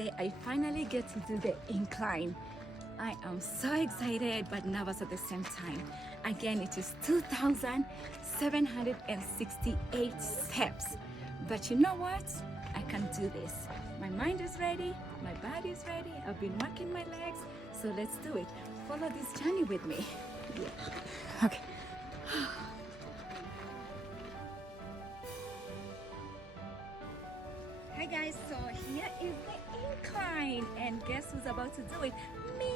today I finally get to do the incline. I am so excited but nervous at the same time. Again, it is 2,768 steps. But you know what? I can do this. My mind is ready, my body is ready, I've been working my legs, so let's do it. Follow this journey with me. Okay. Hi guys, so here is the incline, and guess who's about to do it? Me!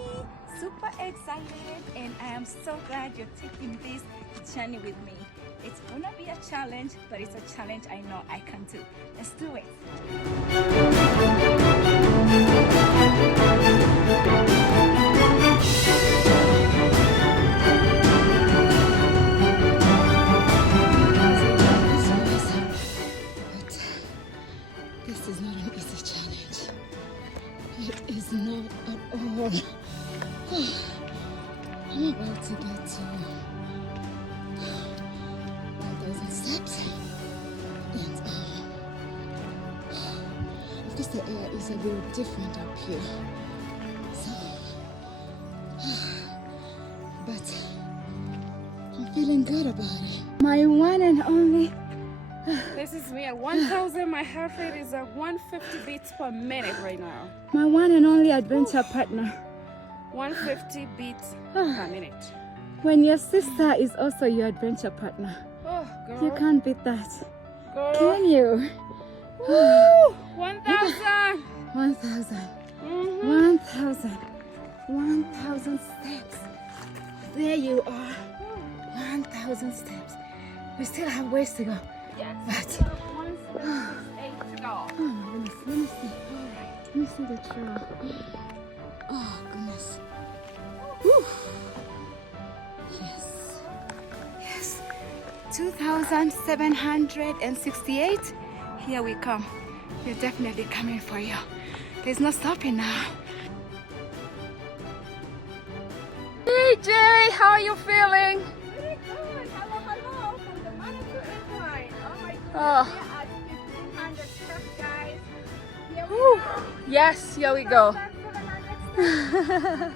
Super excited, and I am so glad you're taking this journey with me. It's gonna be a challenge, but it's a challenge I know I can do. Let's do it. This is not an easy challenge. It is not at all. I'm about to get to 1,000 steps, and of course the air is a little different up here. So, but I'm feeling good about it. My one and only. This is me at 1,000. My heart rate is at 150 beats per minute right now. My one and only adventure partner. 150 beats per minute. When your sister is also your adventure partner, Oh, girl. you can't beat that. Girl. Can you? Woo! 1,000. 1,000. 1,000. 1,000 steps. There you are. 1,000 steps. We still have ways to go. Yes. But 1,768 to go. oh my goodness, let me see. All right, let me see the trail. Oh goodness. Whew. Yes. Yes. 2,768. Here we come. We're definitely coming for you. There's no stopping now. Hey Jay, how are you feeling? Very good. Hello, hello. From the Manitou Incline. Oh my goodness. Oh. We are at 1,500 steps, guys. Here we Whew. go. Yes, here we go. 2,700 steps.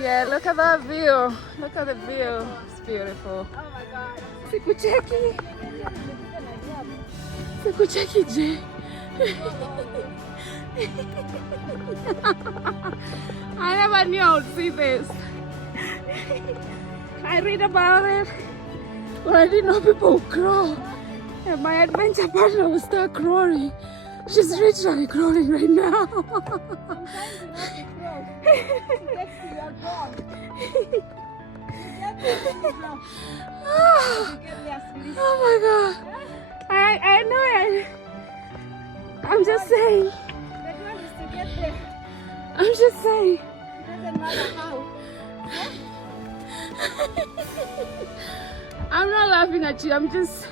Yeah, look at that view. Look at the view. It's beautiful. Oh my god. Sikucheki. Sikucheki, Jay. I never knew I would see this. I read about it, but I didn't know people would crawl. And my adventure partner will start crawling. She's literally crawling right now. Oh my god. I know it. I'm just saying. I'm just saying. Doesn't matter how. I'm not laughing at you. I'm just.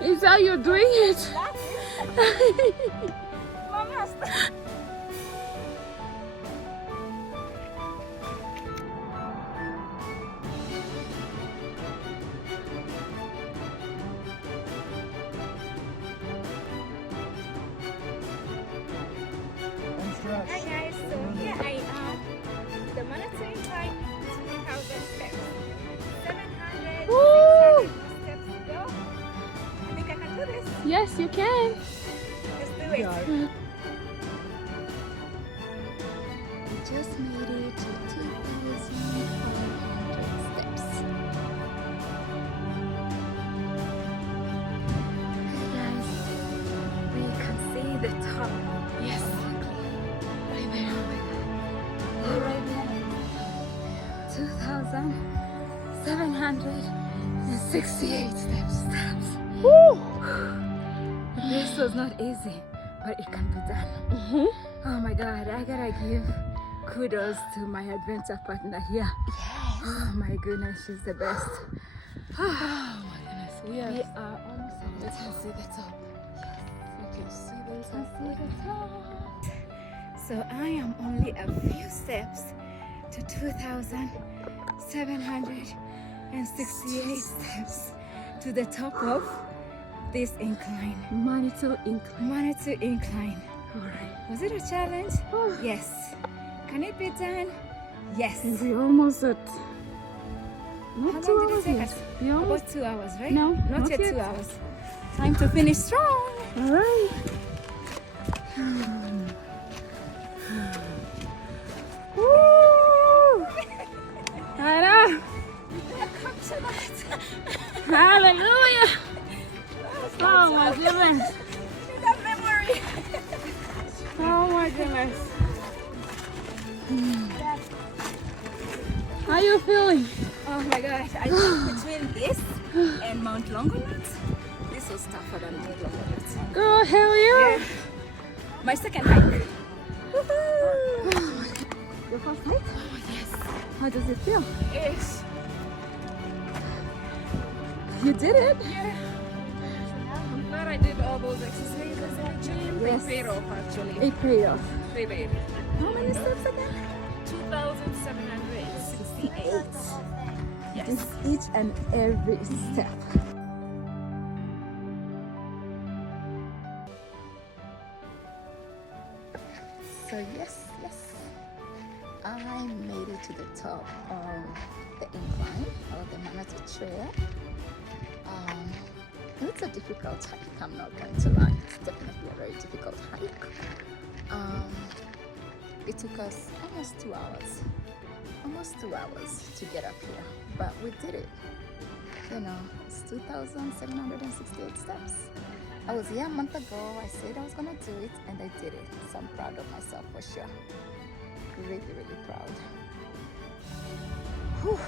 It's how you're doing it. Hi guys, so here I am, the Manitou Incline, 2,000 steps, 700, Woo! 600 steps to go. I think I can do this. Yes, you can. Let's do it. We just made it to 2,500 steps. Hey guys, we can see the top. Yes, right there. Oh my God. Right there. 2,768 steps. Woo! This was not easy, but it can be done. Oh my God, I gotta give kudos to my adventure partner here. Yes. Oh my goodness, she's the best. Oh my goodness. We are almost at the top. Let's see the top. You can see the top. So I am only a few steps to 2,768 steps to the top of this incline. Manitou Incline. Manitou Incline. All right. Was it a challenge? Oh. Yes. Can it be done? Yes. We're almost at. Not How 2 long did it hours take yet. us? We almost. About 2 hours, right? No, not not yet yet. 2 hours. Time to finish strong. All right. Woo! I know. Hallelujah. Oh my goodness. That memory. Oh my goodness. How you feeling? Oh my gosh, I think between this and Mount Longonot, this was tougher than Mount Longonot. Girl, hell yeah. My second hike. Your first hike? Oh yes. How does it feel? Yes. You did it. Yeah. I'm glad I did all those exercises in the gym. Yes. They paid off actually. It paid off. They paid. How many steps again? 2,768. Yes. Just each and every step. So yes, I made it to the top of the incline or the Manitou Trail. It's a difficult hike, I'm not going to lie. It's definitely a very difficult hike. It took us almost 2 hours to get up here, but we did it. You know, it's 2,768 steps. I was here a month ago. I said I was gonna do it, and I did it. So I'm proud of myself for sure. Really, really proud. Whew.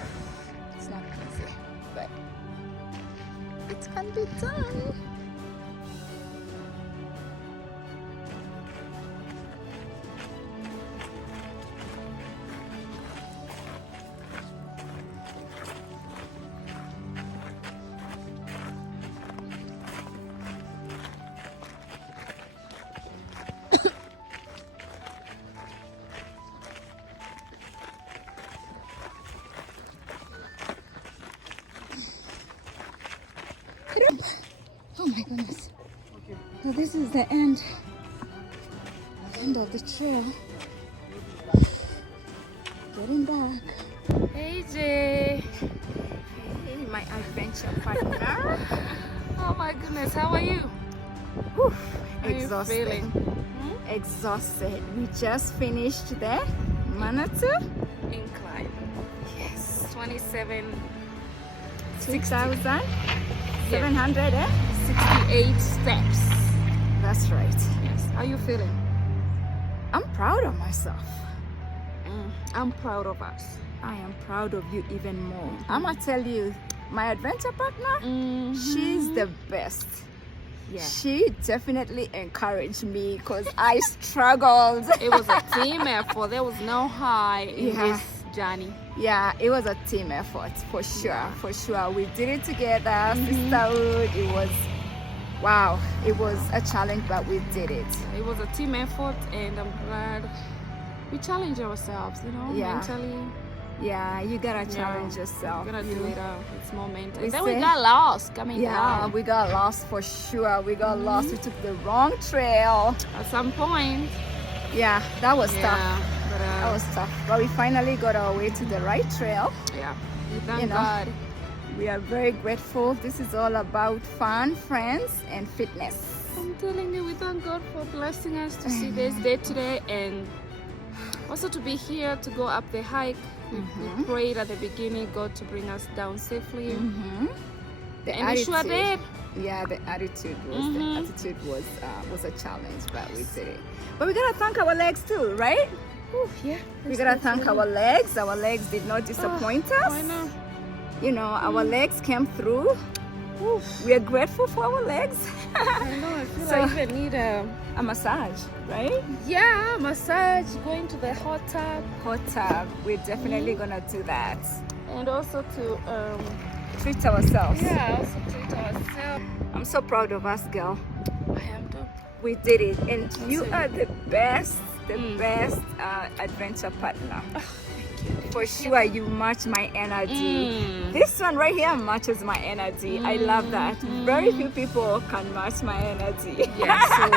It's not easy, but it can be done. Oh my goodness. So this is the end of the trail. Getting back. Hey Jay. Hey, my adventure partner. Oh my goodness, how are you? Whew, How are you exhausted. feeling? Exhausted. We just finished the Manitou Incline. Yes. 2,768 2,768 steps. That's right. Yes. How are you feeling? I'm proud of myself. I'm proud of us. I am proud of you even more. I'm gonna tell you, my adventure partner, she's the best. Yeah. She definitely encouraged me because I struggled. It was a team effort. There was no high in Yeah. this journey. Yeah, it was a team effort for sure. For sure. We did it together, sisterhood. It was, wow, it was a challenge, but we did it. It was a team effort, and I'm glad we challenge ourselves, you know, Yeah. mentally. Yeah, you gotta challenge yourself. We're gonna do it this moment. We And then we say- got lost coming Yeah, down. we got lost for sure. We got lost. We took the wrong trail. At some point. Yeah, that was tough. Yeah. But, That was tough. But we finally got our way to the right trail. yeah. We thank You know. God. We are very grateful. This is all about fun, friends, and fitness. I'm telling you, we thank God for blessing us to see this day today, and also to be here to go up the hike. We prayed at the beginning, God to bring us down safely. The And we sure did. Yeah, the attitude was a challenge, but we did it. But we gotta thank our legs too, right? Yeah. We gotta thank our legs. Our legs did not disappoint us. I know. You know, our legs came through. We are grateful for our legs. I know. I feel So- I even need A massage, right? yeah, massage, going to the hot tub, Hot tub. We're definitely gonna do that. and also to Treat ourselves. also treat ourselves. I'm so proud of us, girl. I am too. We did it, and you so are the best adventure partner. For sure, you match my energy. This one right here matches my energy. I love that. Very few people can match my energy. Yeah, so